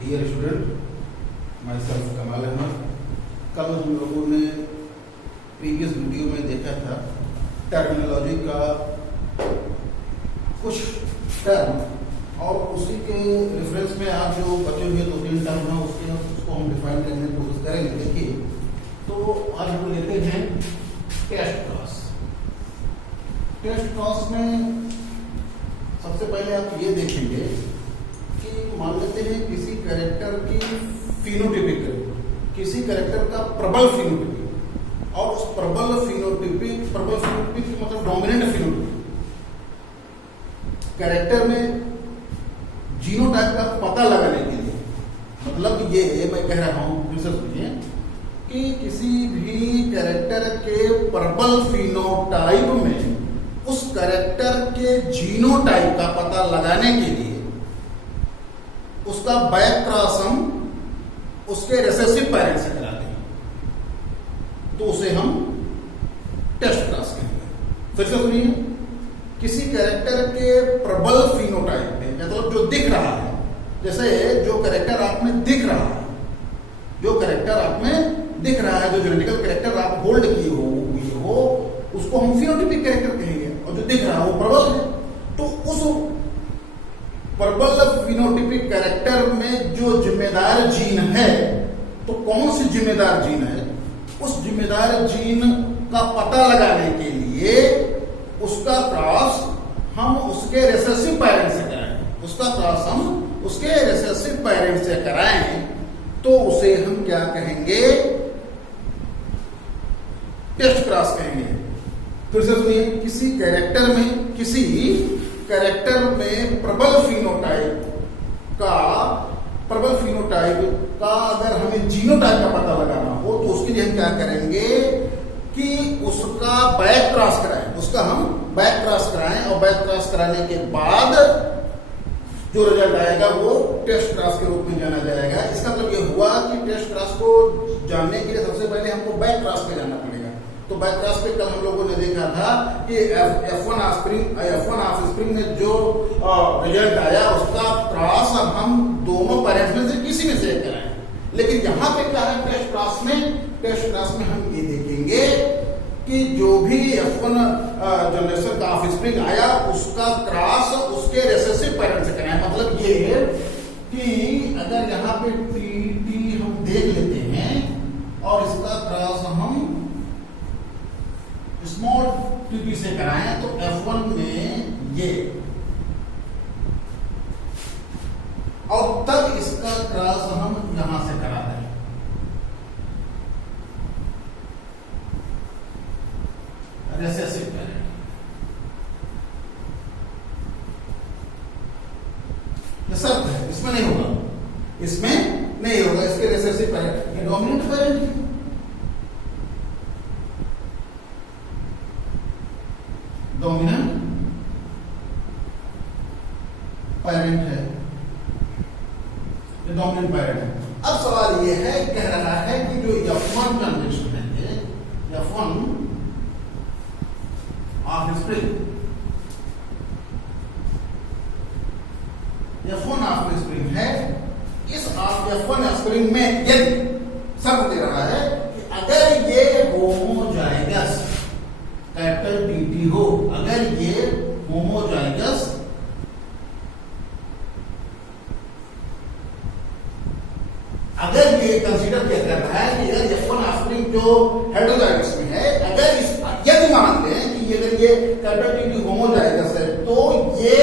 Dear student, my self कमाल अहमद। कल हम लोगों ने प्रीवियस वीडियो में देखा था टर्मिनोलॉजी का कुछ टर्म और उसी के रेफरेंस में आज जो बचे हुए 2-3 टर्म हैं उसको हम डिफाइन करने की कोशिश करेंगे। देखिए, तो आज हम लेते हैं टेस्ट क्लास। टेस्ट क्लास में सबसे पहले आप ये देखेंगे कि मान लेते हैं किसी कैरेक्टर की फिनोटिपिक, किसी कैरेक्टर का प्रबल फिनोटिपिक, और उस प्रबल फिनोटिपिक मतलब डोमिनेंट फिनोटिपिक कैरेक्टर में जीनोटाइप का पता लगाने के लिए, मतलब ये मैं कह रहा हूं फिर से सुनिए कि किसी भी कैरेक्टर के प्रबल फिनोटाइप में उस कैरेक्टर के जीनोटाइप का पता लगाने के लिए उसका बैक क्रॉस हम उसके रिसेसिव पेरेंट्स से कराते हैं, तो उसे हम टेस्ट क्रॉस कहेंगे। फिर से सुनिए, किसी कैरेक्टर के प्रबल फिनोटाइप में, मतलब जो दिख रहा है, जैसे जो कैरेक्टर आप में दिख रहा है, जो कैरेक्टर आप में दिख रहा है, जो जेनेटिकल कैरेक्टर आप होल्ड किए हो उसको हम फिनोटिपिक कैरेक्टर कहेंगे, और जो दिख रहा है वो प्रबल है। तो उस प्रबल फिनोटिपिक कैरेक्टर में जो जिम्मेदार जीन है, तो कौन सी जिम्मेदार जीन है, उस जिम्मेदार जीन का पता लगाने के लिए उसका क्रॉस हम उसके रिसेसिव पेरेंट से कराएं, उसका क्रॉस हम उसके रिसेसिव पेरेंट से कराएं, तो उसे हम क्या कहेंगे, टेस्ट क्रॉस कहेंगे। फिर से सुनिए, किसी कैरेक्टर में प्रबल फिनोटाइप का अगर हमें जीनोटाइप का पता लगाना हो, तो उसके लिए हम क्या करेंगे कि उसका बैक क्रॉस कराएं, उसका हम बैक क्रॉस कराएं, और बैक क्रॉस कराने के बाद जो रिजल्ट आएगा वो टेस्ट क्रॉस के रूप में जाना जाएगा। इसका मतलब ये हुआ कि टेस्ट क्रॉस को जानने के लिए सबसे पहले हमको बैक क्रॉस पे जाना पड़ेगा। तो बैक क्रॉस पे कल हम लोगों ने देखा था कि F1 ऑफस्प्रिंग में जो रिजल्ट आया उसका क्रॉस हम दोनों पेरेंट्स में से किसी में से एक कराएं। लेकिन यहाँ पे क्या है, टेस्ट क्लास में हम ये देखेंगे कि जो भी F1 जनरेशन का ऑफस्प्रिंग आया उसका क्रॉस उसके रिसेसिव पेरेंट से कराएं। मतलब ये कि अगर यहाँ पे टी हम देख लेते हैं और इसका क्रॉस हम स्मॉल टी से कराएं, तो F1 में ये, और तब इसका क्रॉस हम यहां से करा दें। रिसेसिव पेरेंट, ये सब है, इसमें नहीं होगा, इसके रिसेसिव पेरेंट, ये डोमिनेंट पेरेंट है, डोमिनेंट पेरेंट है, ये डोमिनेंट पेरेंट है। अब सवाल ये है, कह रहा है कि जो F1 जनरेशन है, F1 ऑफस्प्रिंग, F1 ऑफस्प्रिंग है, इस F1 ऑफस्प्रिंग में यदि शर्त दे रहा है कि अगर ये होमोजाइगस कैपिटल टीटी हो, अगर ये होमोजाइगस अगर ये कंसीडर किया जाता है कि अगर F1 ऑफस्प्रिंग जो हेटेरोजाइगस में है, अगर यदि मान लें कि अगर ये कैपिटल टीटी होमोजाइगस है, तो ये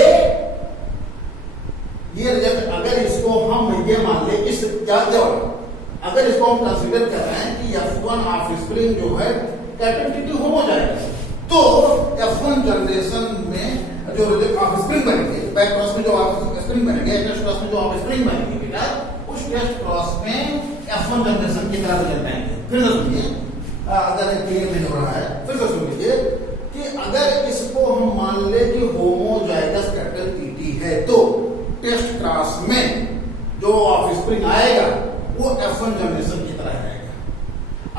रिजल्ट, अगर इसको हम ये मान ले, इस अगर इसको हम कंसीडर कर रहे हैं कि F1 ऑफस्प्रिंग जो है कैपिटल टीटी होमोजाइगस है, तो F1 जनरेशन में जो ऑफस्प्रिंग बनेंगे, बैक क्रॉस में जो ऑफस्प्रिंग बनेंगे, टेस्ट क्रॉस में जो ऑफस्प्रिंग बनेंगे बेटा, उस टेस्ट क्रॉस में F1 जनरेशन की तरह रिजल्ट आएंगे। फिर से सुनिए, अगर क्लियर नहीं हो रहा है, फिर से सुनिए कि अगर इसको हम मान ले कि होमोजाइगस कैपिटल टीटी है, तो टेस्ट क्रॉस में जो ऑफस्प्रिंग आएगा वो F1 जनरेशन की तरह आएगा।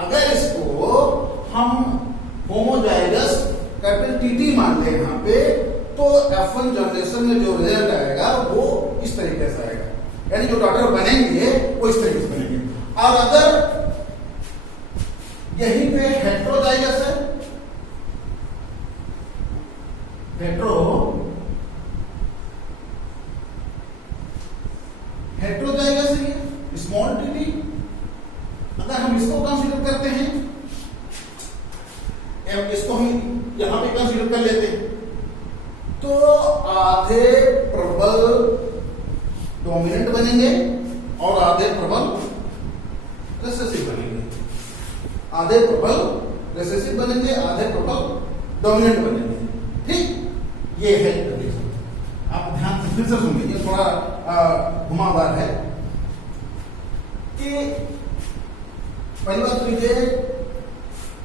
अगर इसको हम होमोजाइगस कैपिटल टीटी मान ले यहाँ पे, तो F1 जनरेशन में जो रिजल्ट आएगा वो इस तरीके से आएगा। यानी जो डॉटर बनेंगे वो इस तरीके से बनेंगे। और अगर यहीं पे हेट्रोजाइगस है, हेट्रोजाइगस है ये स्मॉल टी, अगर हम इसको कंसीडर करते हैं, इसको हम यहां पे कंसीडर कर लेते हैं, तो आधे प्रबल डोमिनेंट बनेंगे और आधे प्रबल रिसेसिव बनेंगे, आधे प्रबल रिसेसिव बनेंगे, आधे प्रबल डोमिनेंट बनेंगे। ठीक, ये है कंडीशन। आप ध्यान से फिर से सुनिए, ये थोड़ा घुमावदार है कि पहली बात तो ये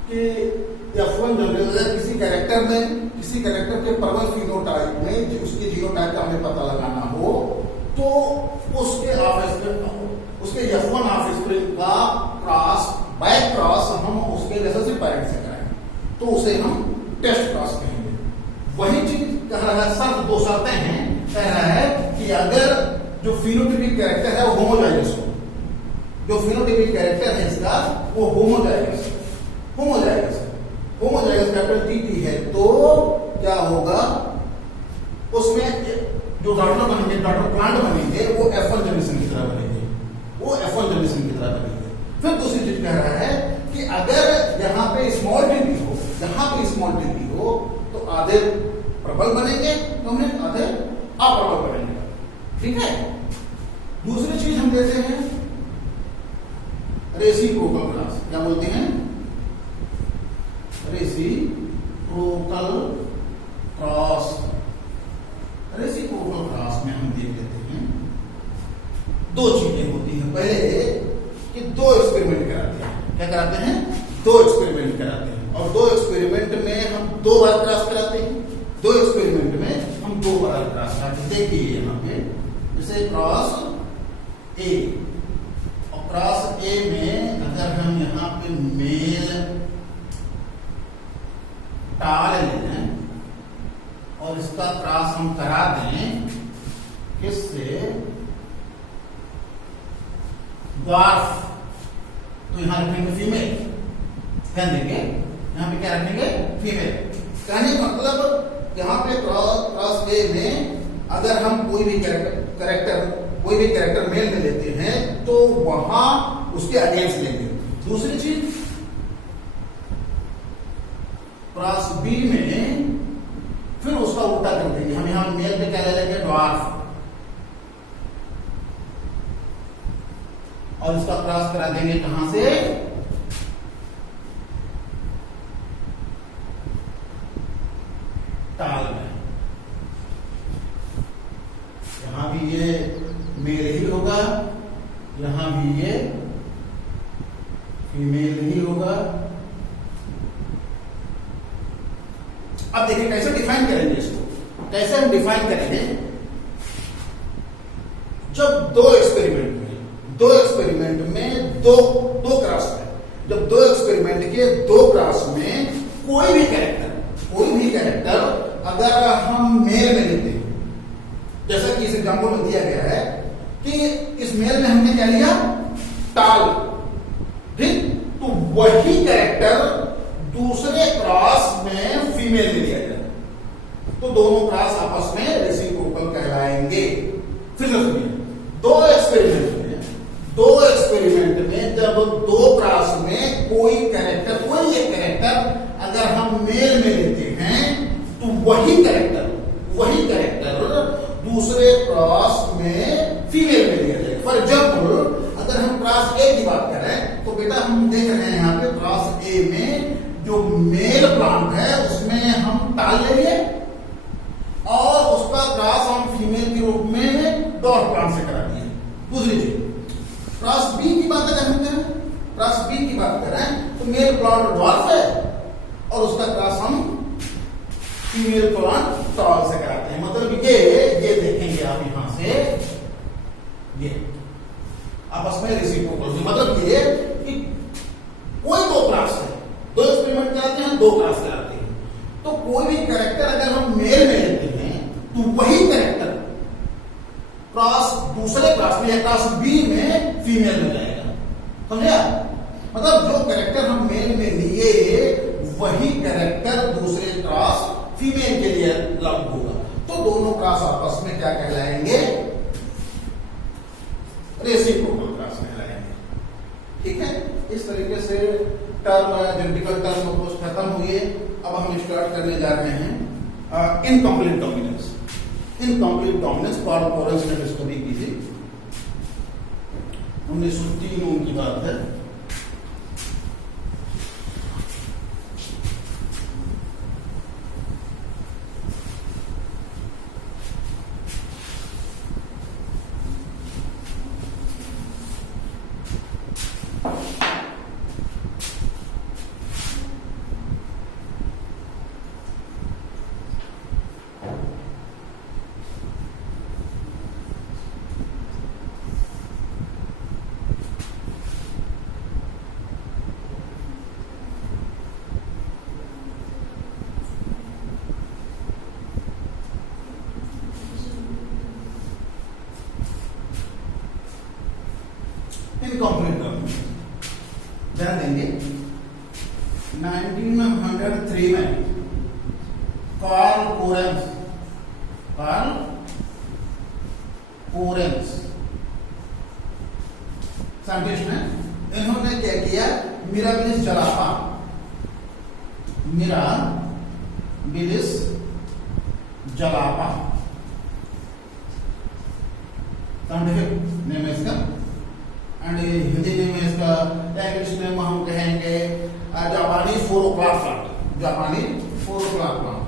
कि F1 जनरेटर किसी कैरेक्टर के प्रबल फिनोटाइप में उसके जीनोटाइप का हमें पता लगाना हो, तो उसके F1 ऑफस्प्रिंग का क्रॉस बैक क्रॉस हम उसके रिसेसिव पेरेंट से कराएंगे, तो उसे हम टेस्ट क्रॉस कहेंगे। वही चीज कह रहा है, शर्त दो शर्तें हैं, कह रहा है कि अगर जो फिनोटाइपिक कैरेक्टर है वो होमोजाइगस हो, जो फिनोटाइपिक कैरेक्टर है इसका वो होमोजाइगस कैपिटल टी है, तो क्या होगा, उसमें जो डॉटर बनेंगे, डॉटर प्लांट बनेंगे, वो F1 जनरेशन की तरह बनेंगे, फिर दूसरी चीज कह रहा है कि अगर यहाँ पे स्मॉल टी हो, तो आधे प्रबल बनेंगे, आधे अप्रबल बनेंगे। ठीक है। दूसरी चीज हम देते हैं रेसिप्रोकल क्रॉस। क्या बोलते हैं? Reciprocal cross. रेसिप्रोकल क्रॉस में हम देख लेते हैं दो चीजें होती हैं। पहले कि दो एक्सपेरिमेंट कराते हैं। क्या कराते हैं? दो एक्सपेरिमेंट कराते हैं, और दो एक्सपेरिमेंट में हम दो बार क्रॉस कराते हैं। दो एक्सपेरिमेंट में हम दो बार क्रॉस कराते हैं। देखिए यहाँ पे जैसे क्रॉस ए, और क्रॉस ए में अगर हम यहाँ पे मेल टाल लें और इसका क्रॉस हम करा दें किससे? ड्वार्फ, तो यहां रखेंगे फीमेल। ध्यान देंगे यहां पे क्या रखेंगे? फीमेल। कहने का मतलब यहां पे क्रॉस ए में अगर हम कोई भी कैरेक्टर मेल में लेते हैं तो वहां उसके अगेंस्ट लेंगे। दूसरी चीज क्रॉस बी में फिर उसका उल्टा कर देंगे। हम यहां मेल पे क्या ले लेंगे? ड्वार्फ, और इसका क्रॉस करा देंगे कहां से? टाल में। यहां भी ये मेल ही होगा, यहां भी ये फीमेल ही होगा। अब देखिए कैसे डिफाइन करेंगे इसको। कैसे हम डिफाइन करेंगे? जब दो एक्सपेरिमेंट में दो क्रॉस है, जब दो एक्सपेरिमेंट के दो क्रॉस में कोई भी कैरेक्टर अगर हम मेल में लेते हैं, जैसा कि इस एग्जाम्पल में दिया गया है कि इस मेल में हमने क्या लिया? टाल। ठीक, तो वही कैरेक्टर दूसरे क्रॉस में फीमेल में लिया जाए तो दोनों क्रॉस आपस में रेसिप्रोकल कहलाएंगे। फिर सुनिए, दो एक्सपेरिमेंट में जब दो क्रॉस में कोई एक कैरेक्टर अगर हम मेल में लेते हैं तो वही कैरेक्टर दूसरे क्रॉस में फीमेल में लिया जाएगा। फॉर एग्जाम्पल अगर हम क्रॉस ए की बात करें तो बेटा हम देख रहे हैं यहाँ पे क्रॉस ए में जो मेल प्लांट है उसमें हम टाल लेंगे और उसका क्रॉस हम फीमेल के रूप में डॉट प्लांट से करा दिए। दूसरी चीज क्रॉस बी की बात करें तो मेल प्लांट ड्वार्फ है और उसका क्रॉस हम फीमेल प्लांट टॉल से कराते हैं। मतलब ये देखेंगे आप यहां से, ये आपस में रेसिप्रोकल। मतलब ये कि कोई दो क्लास है, दो एक्सपेरिमेंट कराते हैं, दो क्लास कराते हैं, तो कोई भी कैरेक्टर अगर हम मेल में लेते हैं तो वही कैरेक्टर क्रॉस दूसरे क्लास में या क्लास बी में फीमेल में जाएगा। समझा? मतलब जो कैरेक्टर हम मेल में लिए वही कैरेक्टर दूसरे क्लास फीमेल के लिए लागू होगा। तो दोनों क्लास आपस में क्या कहलाएंगे? रेसिप्रोकल क्लास कहलाएंगे। ठीक है? इस तरीके से टर्म जेनेटिकल टर्म कुछ खत्म हुई। अब हम स्टार्ट करने जा रहे हैं incomplete dominance. Incomplete dominance Carl Correns ने डिस्कवरी की थी 1903 उनकी बात है। इनकम्प्लीट डोमिनेंस ध्यान देंगे 1903 में कार्ल कोरेंस साइंटिस्ट ने, इन्होंने क्या किया? मिराबिलिस जलापा साइंटिफिक नेम है इसका, एंड हिंदी नेम है इसका, इंग्लिश नेम हम कहेंगे जापानी 4 o'clock प्लांट। जापानी 4 o'clock प्लांट।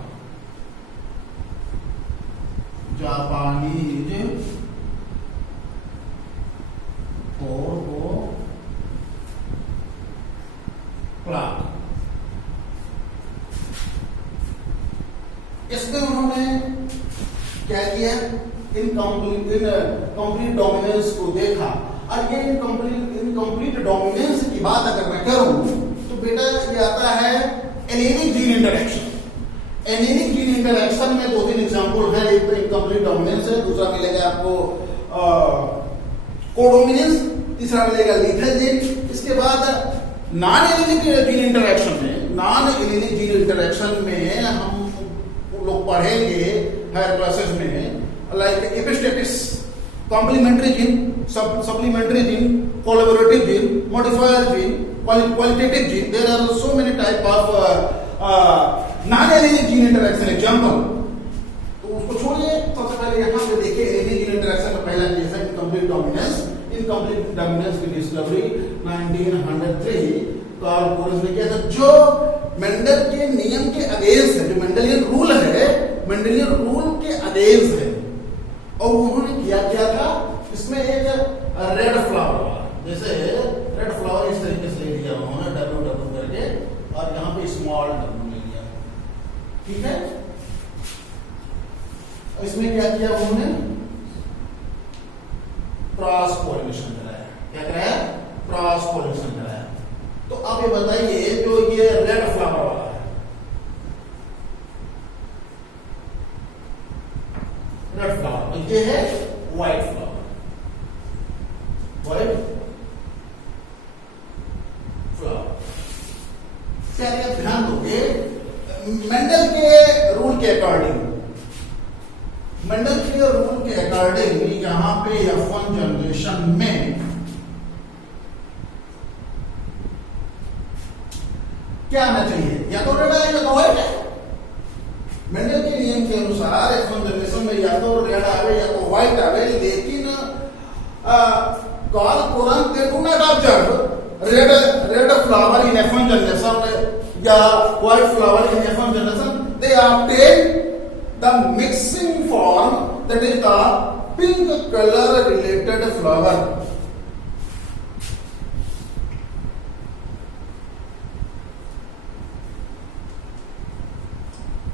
Japanese 4 o'clock। इसमें उन्होंने क्या किया? कंप्लीट डोमिनेंस को देखा। और ये इनकम्प्लीट डोमिनेंस की बात अगर मैं करूं तो बेटा ये आता है एलिनिक जीन इंटरेक्शन। एलिनिक जीन इंटरेक्शन में 2-3 एग्जांपल है। एक तो इनकम्प्लीट डोमिनेंस है, दूसरा मिलेगा आपको कोडोमिनेंस, तीसरा मिलेगा लीथल जीन। इसके बाद नॉन एलिनिक जीन इंटरेक्शन में हम लोग पढ़ेंगे हायर क्लासेस में, like epistasis, complementary gene, supplementary gene, collaborative gene, modifier gene, qualitative gene. There are so many type of non-alienic gene interaction example. तो उसको छोड़िए, सबसे पहले यहाँ पे देखिए एलिनिक जीन इंटरेक्शन में पहला केस है इनकम्प्लीट डोमिनेंस। इनकम्प्लीट डोमिनेंस की डिस्कवरी 1903 कार्ल कोरेंस ने किया था, जो मेंडल के नियम के अगेंस्ट है, जो मेंडेलियन रूल है, मेंडेलियन रूल के अगेंस्ट है। और उन्होंने क्या था? इसमें एक रेड फ्लावर, जैसे रेड फ्लावर इस तरीके से ले लिया उन्होंने डब्ल्यू करके, और यहाँ पे स्मॉल डब्ल्यू ले लिया। ठीक है? इसमें क्या किया उन्होंने? क्रॉस पोलिनेशन कराया। क्या कराया? क्रॉस पोलिनेशन कराया। तो अब ये बताइए, जो ये रेड फ्लावर वाला है, रेड फ्लावर, ये है व्हाइट फ्लावर। व्हाइट फ्लावर से आप ध्यान दोगे, मेंडल के रूल के अकॉर्डिंग यहां पे F1 जनरेशन में क्या आना चाहिए? या तो रेड है या तो व्हाइट है। मेंडल के नियम के अनुसार F1 जनरेशन में या तो रेड आवे या तो व्हाइट आवे, लेकिन Carl Correns they do not observe red flower in F1 generation या white flower in F1 generation. They obtain the mixing form, that is the pink color related flower.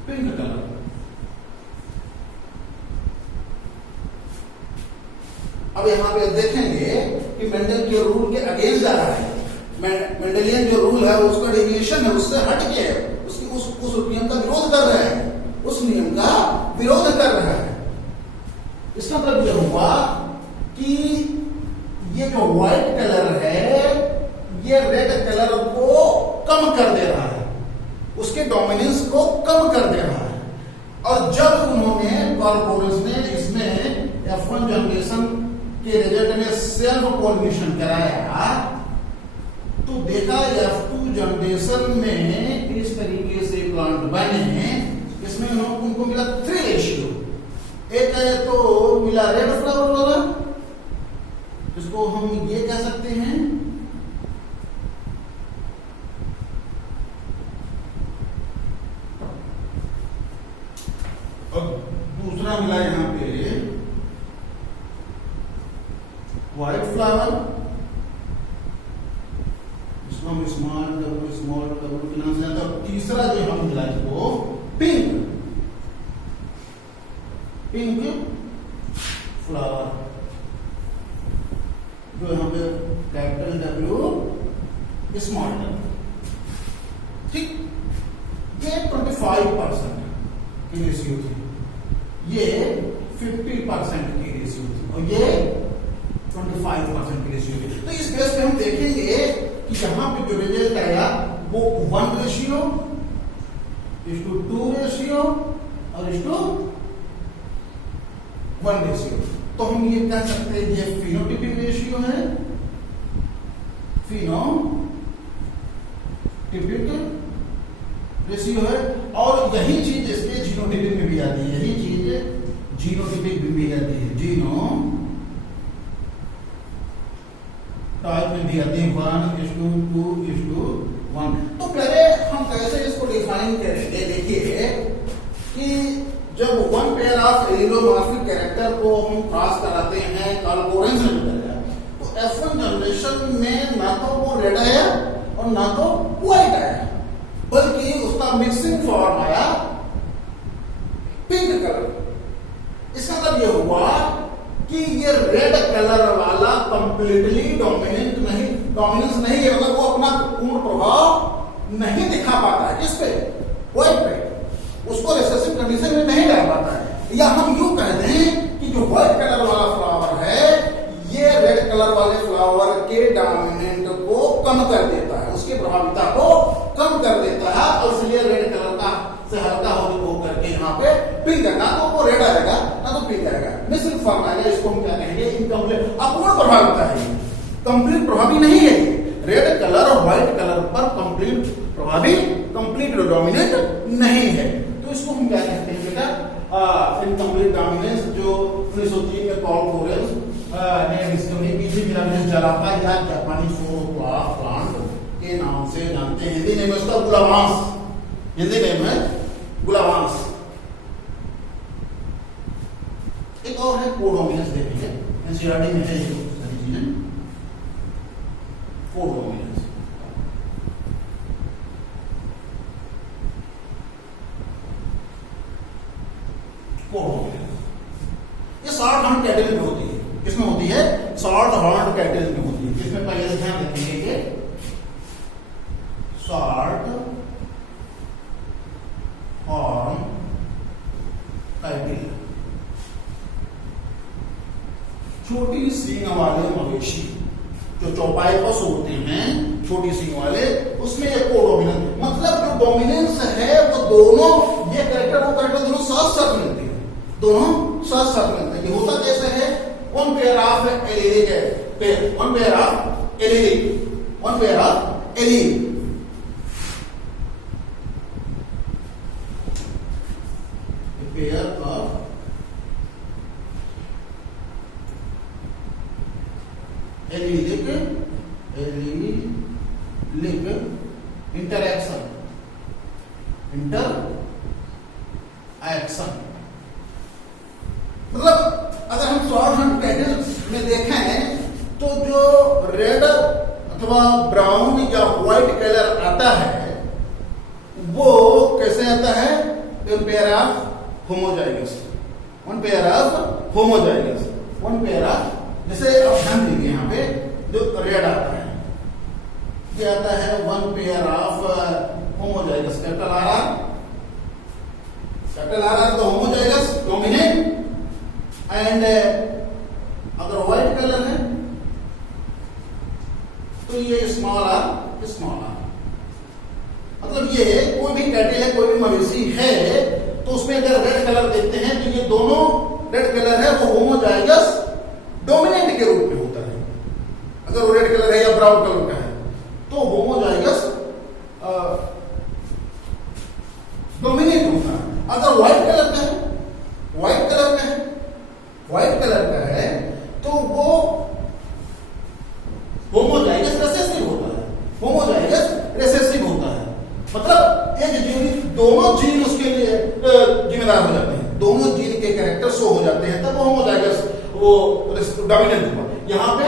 Pink color. अब यहाँ पे देखेंगे कि Mendel के rule के against जा रहा है। मेंडेलियन जो रूल है उसका डेविएशन है, उससे हट के उस नियम का विरोध कर रहा है, उस नियम का विरोध कर रहा है। इसका मतलब यह हुआ कि ये जो व्हाइट कलर है ये रेड कलर को कम कर दे रहा है, उसके डोमिनेंस को कम कर दे रहा है। और जब उन्होंने कॉर्पोरस ने इसमें F1 जनरेशन के रिजल्ट में सेल्फ पॉलिनेशन कराया तो देखा F2 जनरेशन में इस तरीके से प्लांट बने, इसमें उनको मिला 3 रेशियो। एक है तो मिला रेड फ्लावर वाला, जिसको हम ये कह सकते हैं, और दूसरा मिला यहां पे व्हाइट फ्लावर, इसको हम स्मॉल डबल के नाम से जानते हैं। तीसरा जो हम मिला इसको पिंक फ्लावर, जो यहां पे कैपिटल W स्मॉल W, ठीक। ये 25% की रेशियो थी, ये 50% की रेशियो थी, और ये 25% की रेशियो थी। तो इस केस में हम देखेंगे कि यहां पे जो रिजल्ट आया वो 1 रेशियो 2 रेशियो और 1 रेशियो। तो हम ये कह सकते हैं ये फिनोटिपिक रेशियो है, फिनोटिपिक रेशियो है। और यही चीज इसके जीनोटिपिक में भी आती है, यही चीज जीनोटिपिक में भी आती है, जीनो टाइप में भी आती है 1:2:1। तो पहले हम कैसे इसको डिफाइन करेंगे, देखिए कि जब 1 पेयर ऑफ एलिलोमॉर्फिक कैरेक्टर को हम क्रॉस कराते हैं कॉर्पोरेंस में, तो F1 जनरेशन में ना तो वो रेड आया और ना तो व्हाइट आया, बल्कि उसका मिक्सिंग फॉर्म आया पिंक कलर। इसका मतलब ये हुआ कि ये रेड कलर वाला कंप्लीटली डोमिनेंस नहीं है, मतलब वो अपना पूर्ण प्रभाव नहीं दिखा पाता है किस पे, व्हाइट पे, उसको रिसेसिव कंडीशन में नहीं डाल पाता है। या हम यूं कह दें कि जो व्हाइट कलर वाला फ्लावर है ये रेड कलर वाले फ्लावर के डोमिनेंट को कम कर देता है, उसकी प्रभाविता को कम कर देता है, और इसलिए रेड कलर का से हल्का हो करके यहाँ पे पिंक है, ना तो वो रेड आएगा ना तो पिंक आएगा, मिक्सिंग फॉर्म आएगा। इसको हम क्या कहेंगे, इनकम्प्लीट, अपूर्ण प्रभाविता है, कंप्लीट प्रभावी नहीं है। रेड कलर और व्हाइट कलर पर कंप्लीट प्रभावी, कंप्लीट डोमिनेंट नहीं है। तो इसको हम क्या कहते हैं बेटा, इनकम्प्लीट डोमिनेंस, जो 1903 में कॉर्पोरस ने डिस्कवरी की थी, जलाता या जापानी प्लांट के नाम से जानते हैं। हिंदी नेम है उसका गुलाबांस, हिंदी नेम है गुलाबांस। एक और है कोडोमिनस, देखेंगे एनसीईआरटी में है ये सारी चीजें, कोडोमिनस। ये शॉर्ट हॉर्न कैटल में होती है, किसमें होती है, शॉर्ट हॉर्न कैटल में होती है। जिसमें पहले ध्यान रखेंगे कि शॉर्ट हॉर्न कैटल, छोटी सींग वाले मवेशी जो चौपाई पशु होते हैं, छोटी सींग वाले, उसमें ये कोडोमिनेंस, मतलब जो डोमिनेंस है वो दोनों, ये कैरेक्टर वो कैरेक्टर दोनों साथ साथ मिलते हैं, दोनों साथ साथ मिलते हैं। ये होता कैसे है, 1 पेयर ऑफ एलील है, pair 1 pair of allele, 1 pair of allele, pair of allelic interaction, मतलब अगर हम शॉर्ट हॉर्न कैटल में देखें तो जो रेड अथवा ब्राउन या व्हाइट कलर आता है वो कैसे आता है, 1 pair of homozygous, 1 pair of homozygous, 1 pair of, जैसे अब ध्यान दीजिए यहाँ पे जो रेड आता है, ये आता है 1 pair of homozygous, capital R तो होमोजाइगस डोमिनेंट, एंड अगर व्हाइट कलर है ये स्मॉल आर स्मॉल आर। मतलब ये कोई भी कैटल है, कोई भी मवेशी है, तो उसमें अगर रेड कलर देखते हैं तो ये दोनों रेड कलर है वो होमोजाइगस डोमिनेंट के रूप में होता है। अगर वो रेड कलर है या ब्राउन कलर का है तो होमोजाइगस डोमिनेंट होता है। अगर व्हाइट कलर का है, व्हाइट कलर का है, व्हाइट कलर का है तो वो होमोजाइगस रिसेसिव होता है, होमोजाइगस रिसेसिव होता है। मतलब एक जीन, दोनों जीन उसके लिए जिम्मेदार हो जाते हैं, दोनों जीन के कैरेक्टर शो हो जाते हैं, तब वो होमोजाइगस वो डोमिनेंट हुआ। यहां पे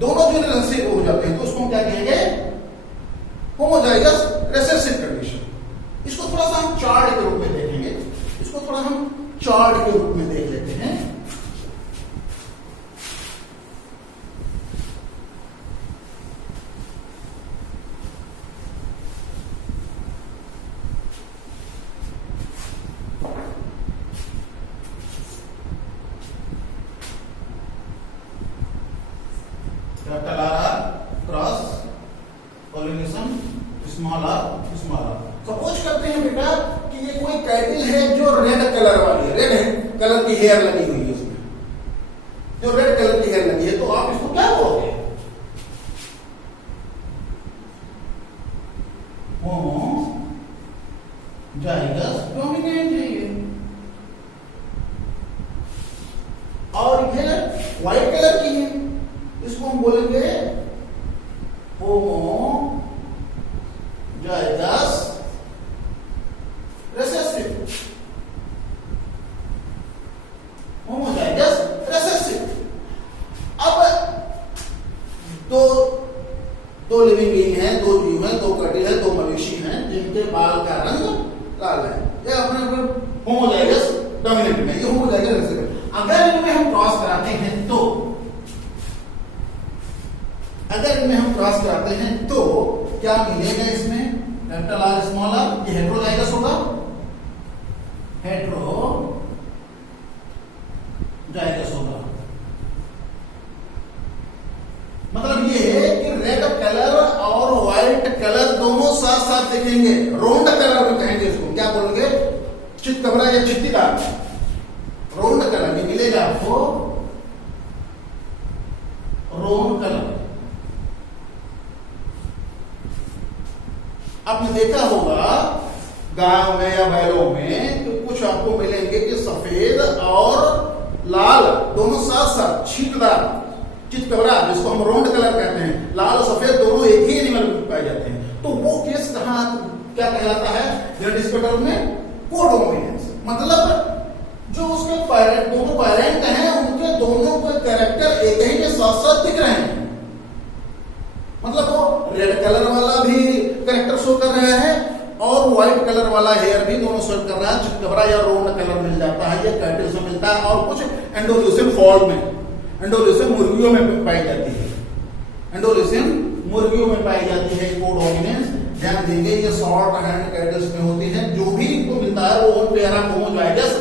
दोनों जीन रिसेसिव हो जाते हैं तो उसको हम क्या कहेंगे? Homozygous recessive condition. इसको थोड़ा सा हम चार्ट के रूप में देखेंगे, इसको थोड़ा हम चार्ट के रूप में देख लेते हैं। Capital R cross pollination small R small R. Suppose करते हैं बेटा कि ये कोई कैटल है जो रेड कलर वाली है, रेड कलर की हेयर लगी हुई है उसमें, जो रेड कलर की हेयर लगी है, तो आप इसको क्या बोलोगे? होमोजाइगस डोमिनेंट है ये। और ये व्हाइट कलर की है, इसको हम बोलेंगे होमोजाइगस रिसेसिव, होमोजाइगस रिसेसिव। अब दो लिविंग बीइंग है, दो जीव है, दो कैटल है, दो मवेशी हैं जिनके बाल का रंग लाल है, ये अपने होमोजाइगस डोमिनेंट में, ये होमोजाइगस रिसेसिव। अगर इनमें हम क्रॉस कराते हैं तो, अगर इनमें हम क्रॉस कराते हैं तो क्या मिलेगा इसमें? कैपिटल आर स्मॉल आर, ये हेट्रोजाइगस होगा, हेट्रोजाइगस होगा। मतलब ये है कि रेड कलर और व्हाइट कलर दोनों साथ साथ दिखेंगे, राउंड कलर में कहेंगे इसको, क्या बोलेंगे? चितकबरा या चित्तीदार राउंड कलर में मिलेगा आपको, राउंड कलर। आपने देखा होगा गांव में या बैलों में तो कुछ आपको मिलेंगे कि सफेद और लाल दोनों साथ साथ, छींटदार चितकबरा जिसको हम राउंड कलर कहते हैं, लाल और सफेद दोनों एक ही एनिमल में पाए जाते हैं। तो वो केस कहां क्या कहलाता है? जेनेटिक में कोडोमिनेंस। मतलब जो उसके पेरेंट, दोनों पेरेंट हैं, उनके दोनों के कैरेक्टर एक ही के साथ साथ दिख रहे हैं। मतलब वो रेड कलर वाला भी कैरेक्टर शो कर रहा है और व्हाइट कलर वाला हेयर भी दोनों शो कर रहा है। चितकबरा या राउंड कलर मिल जाता है, ये कैटल से मिलता है। और कुछ एंडोल्यूसिन फॉल में, एंडोल्यूसिन मुर्गियों में पाई जाती है, एंडोल्यूसिन मुर्गियों में पाई जाती है कोडोमिनेंस। ध्यान देंगे ये शॉर्ट हैंड कैटल्स में होती है, जो भी इनको मिलता है वो उन पेयर होमोजाइगस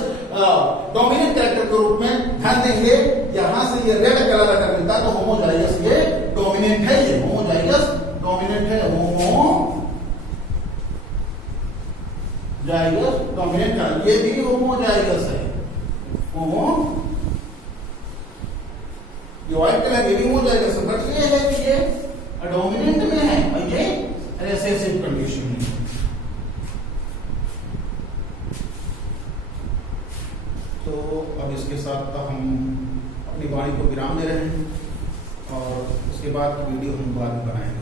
डोमिनेंट कैरेक्टर के रूप में। ध्यान देंगे यहां से ये रेड कलर अगर मिलता है तो होमोजाइगस ये डोमिनेंट है, ये होमोजाइगस डोमिनेंट है, होमोजाइगस डोमिनेंट है, ये भी होमोजाइगस है, होमो ये व्हाइट कलर ये भी होमोजाइगस है। बट ये है कि ये डोमिनेंट में है और ये रिसेसिव कंडीशन में। तो अब इसके साथ हम अपनी वाणी को विराम दे रहे हैं और उसके बाद वीडियो हम बाद में बनाएंगे।